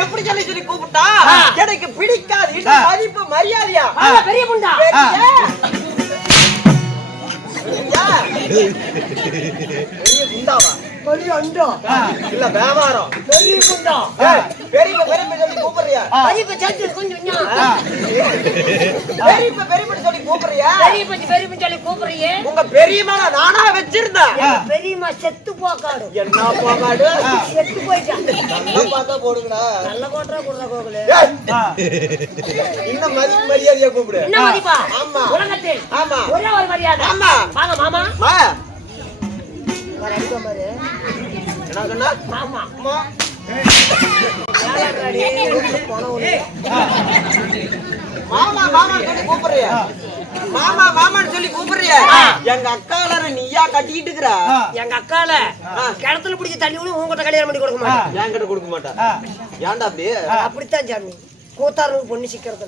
எப்படி சொல்லி சொல்லி கூப்பிட்டா எனக்கு பிடிக்காது. இது மதிப்பு மரியாதையா பெரிய புண்டா பெரிய குண்டாவா பெரிய அண்டா இல்ல வியாபாரம் பெரிய புண்டா பெரிய பெரிய சொல்லி கூப்பிடுறியா? பெரிய சட்டி கொஞ்சம் பெரிய பெரிய சொல்லி கூப்பிடுறியா? பெரிய சொல்லி கூப்பிடுறியே. உங்க பெரியம்மா நானா வச்சிருந்தேன். பெரியம்மா செத்து போக்காடு. என்ன போக்காடு? செத்து போயிட்டான். நல்லா பார்த்தா போடுங்கடா. நல்ல கோட்டரா குடுற கோகுலே. இன்னும் மதிப்பு மரியாதையா கூப்பிடு. என்ன மதிப்பா? ஆமா. உலகத்தில் ஆமா. ஒரே ஒரு மரியாதை. ஆமா. வாங்க மாமா. மா. வர அடிக்க மாரு. என்ன சொன்னா? மாமா. அம்மா. மாமா மாமான்னு சொல்லி கூப்பிடுறியா? மாமா மாமான்னு சொல்லி கூப்பிடுறியா? எங்க அக்கால நீயா கட்டிட்டு இருக்கற? எங்க அக்கால கிணத்துல பிடிச்சி தண்ணி கூட உங்ககிட்ட கல்யாணம் பண்ணி கொடுக்க மாட்டேன். என்கிட்ட கொடுக்க மாட்டா. ஏன்டா அப்படி? அப்படித்தான் சாமி கூத்தாரு பொண்ணு சிக்கிறது.